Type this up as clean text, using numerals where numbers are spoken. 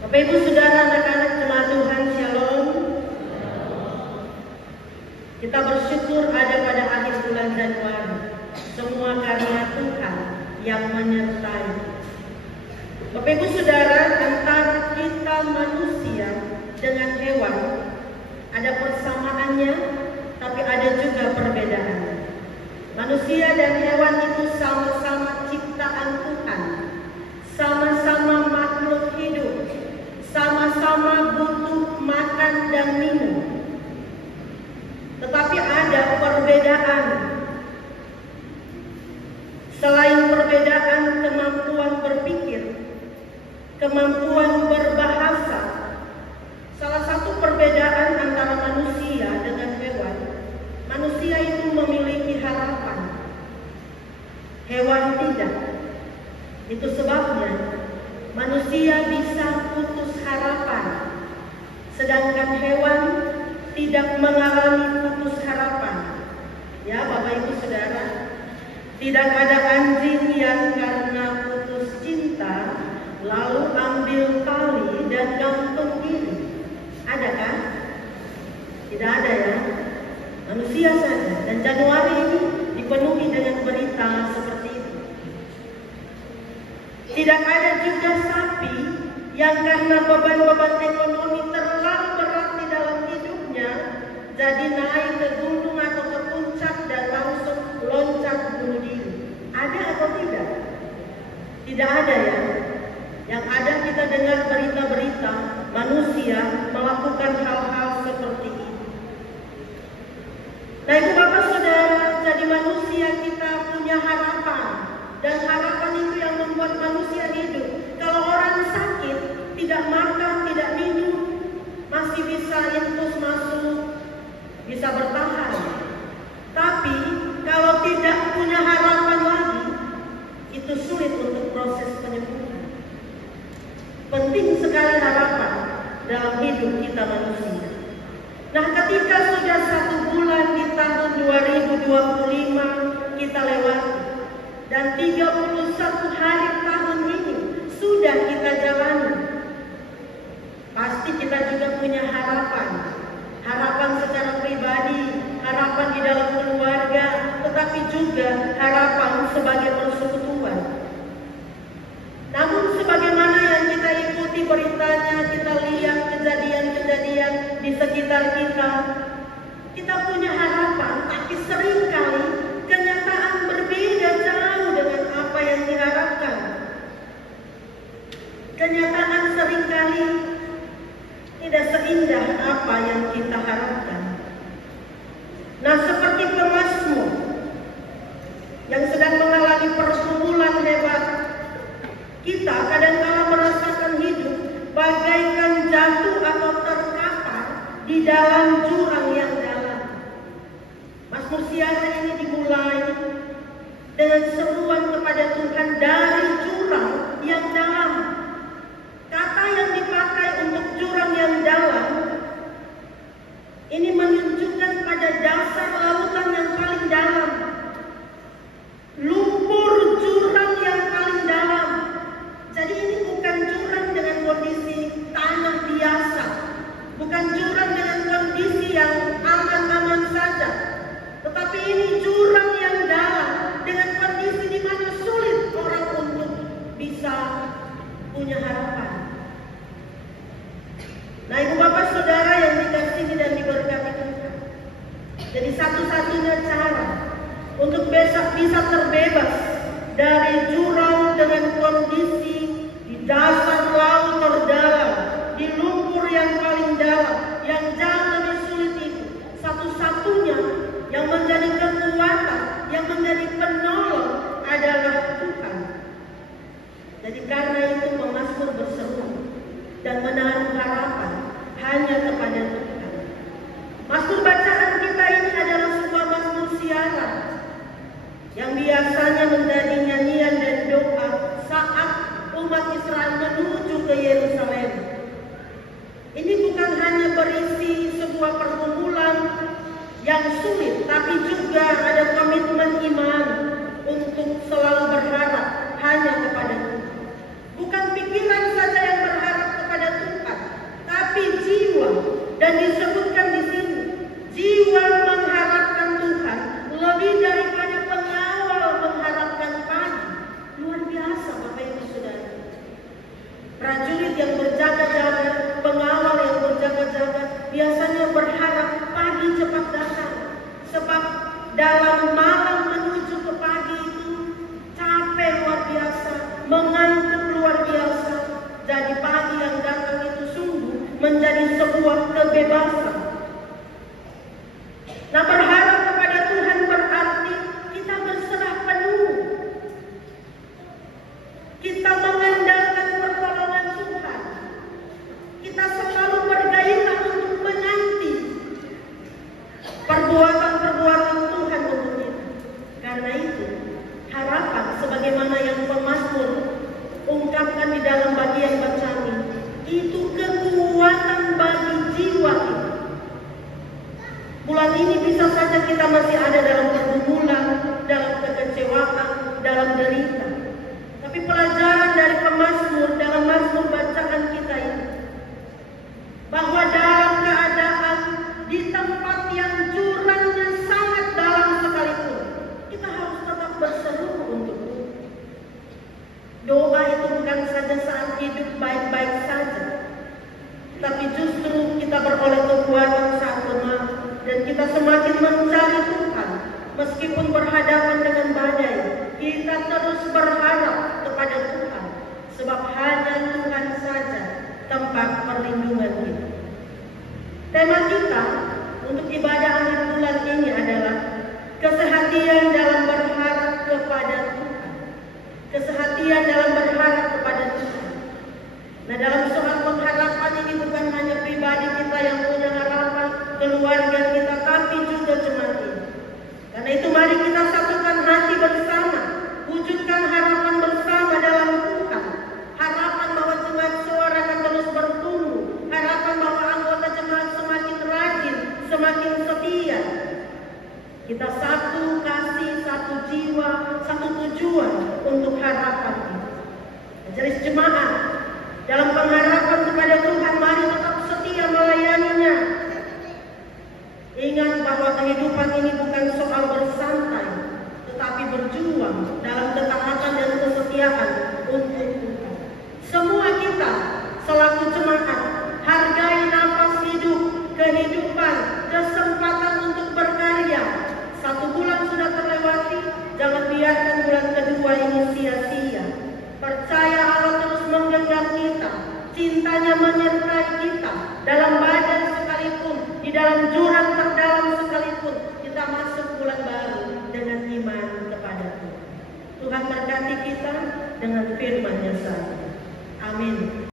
Bapak Ibu Saudara, anak-anak jemaat Tuhan, Shalom. Kita bersyukur ada pada akhir bulan Januari, semua karya Tuhan yang menyertai. Bapak Ibu Saudara, antara kita manusia dengan hewan ada persamaannya, tapi ada juga perbedaan. Manusia dan hewan itu sama-sama ciptaan Tuhan, sama-sama makhluk hidup, sama-sama butuh makan dan minum. Tetapi ada perbedaan. Selain perbedaan kemampuan berpikir, kemampuan berbahasa, salah satu perbedaan antara manusia dengan hewan, manusia itu memiliki harapan, hewan tidak. Itu sebabnya manusia bisa putus harapan, sedangkan hewan tidak mengalami putus harapan. Ya Bapak Ibu Saudara, tidak ada anjing yang karena putus cinta lalu ambil tali dan gantung diri. Ada kan? Tidak ada ya. Manusia saja. Dan Januari ini dipenuhi dengan berita seperti itu. Tidak ada juga sapi yang karena beban-beban ekonomi terlalu berat di dalam hidupnya, jadi naik ke gunung atau ke puncak dan langsung loncat bunuh diri. Ada atau tidak? Tidak ada ya. Yang ada kita dengar berita-berita manusia melakukan hal-hal seperti itu. Nah Ibu Bapak Saudara, jadi manusia kita punya harapan. Dan harapan itu yang membuat manusia hidup. Kalau orang sakit, tidak makan, tidak minum, masih bisa infus masuk, bisa bertahan. Tapi kalau tidak punya harapan lagi, itu sulit untuk proses penyembuhan. Penting sekali harapan dalam hidup kita manusia. Nah ketika sudah 1 bulan di tahun 2025 kita lewati, dan 31 hari tahun ini sudah kita jalani, pasti kita juga punya harapan. Harapan secara pribadi, harapan di dalam keluarga, tetapi juga harapan sebagai persekutuan. Namun sebagaimana yang kita ikuti beritanya, kita lihat kejadian-kejadian di sekitar kita, kita punya harapan, tapi seringkali kenyataan berbeda jauh dengan apa yang diharapkan. Kenyataan seringkali tidak seindah apa yang kita harapkan. Nah, seperti pemazmur yang sedang mengalami pergumulan hebat, kita kadang-kala merasakan hidup bagaikan jatuh atau terkapar di dalam jurang yang dalam. Mazmur siasa ini dimulai dengan seruan kepada Tuhan dari jurang yang dalam. Kata yang dipakai untuk jurang yang dalam ini menunjukkan pada dasar lautan yang paling dalam, lumpur jurang yang paling dalam. Jadi ini bukan jurang dengan kondisi tanah biasa, bukan jurang dengan kondisi yang aman-aman saja, tetapi ini jurang yang dalam dengan kondisi di mana sulit orang untuk bisa punya harapan. Nah Ibu Bapak Saudara yang dikasihi dan diberkati Tuhan, jadi satu-satunya cara untuk bisa terbebas dari jurang dengan kondisi di dasar laut terdalam, di lumpur yang paling dalam, yang jauh lebih sulit itu, satu-satunya yang menjadi kekuatan, yang menjadi penolong adalah Tuhan. Jadi karena itu pemazmur berseru dan menaruh harapan hanya kepada Tuhan. Mazmur bacaan kita ini adalah sebuah mazmur siaran yang biasanya menjadi nyanyian dan doa saat umat Israel menuju ke Yerusalem. Ini bukan hanya berisi sebuah pergumulan yang sulit, tapi juga ada komitmen iman untuk selalu berharap hanya kepada Tuhan. Bukan pikiran saja yang berharap kepada prajurit yang berjaga-jaga, pengawal yang berjaga-jaga, biasanya berharap pagi cepat datang. Sebab dalam malam menuju ke pagi itu capek luar biasa, mengantuk luar biasa. Jadi pagi yang datang itu sungguh menjadi sebuah kebebasan. Nah, berharap kepada Tuhan berarti kita berserah penuh. Kita mengandalkan pertolongan Tuhan. Kita selalu bergairah untuk menanti perbuatan-perbuatan Tuhan untuk kita. Karena itu, harapan sebagaimana yang pemazmur ungkapkan di dalam bagian bacaan ini, itu kekuatan bagi jiwa kita. Bulan ini bisa saja kita masih ada dalam pergumulan, dalam kekecewaan, dalam derita. Tapi pelajaran dari pemazmur dalam mazmur bacaan kita ini, bahwa dalam keadaan di tempat yang jurangnya sangat dalam sekalipun, kita harus tetap berseru untuk Tuhan. Doa itu bukan saja saat hidup baik-baik saja, tapi justru kita beroleh kekuatan saat lemah. Dan kita semakin mencari Tuhan, meskipun berhadapan dengan badai, kita terus berharap kepada Tuhan, sebab hanya Tuhan saja tempat perlindungan kita. Tema kita untuk ibadah akhir bulan ini adalah kesehatian dalam berharap kepada Tuhan. Kesehatian dalam berharap kepada Tuhan. Nah, dalam soal pengharapan ini bukan hanya pribadi kita yang punya harapan, keluarga kita, tapi juga jemaat ini. Karena itu mari kita satukan hati bersama, wujudkan harapan bersama dalam Tuhan. Harapan bahwa jemaat suara akan terus bertumbuh, harapan bahwa anggota jemaat semakin rajin, semakin setia. Kita satu kasih, satu jiwa, satu tujuan untuk harapan kita. Jadi jemaat, dalam pengharapan kepada Tuhan, mari tetap setia melayaninya. Ingat bahwa kehidupan ini bukan soal bersantai, tetapi berjuang dalam ketaatan dan kesetiaan untuk Tuhan. Semua kita selaku jemaat hargai nafas hidup, kehidupan, kesempatan untuk berkarya. 1 bulan sudah terlewati, jangan biarkan bulan kedua ini sia-sia. Percaya Allah terus menggenggam kita, cintanya menyertai kita dalam badai sekalipun, di dalam jurang terdalam sekalipun, kita masuk bulan baru dengan iman kepada Tuhan. Tuhan berkati kita dengan firman-Nya saja. Amin.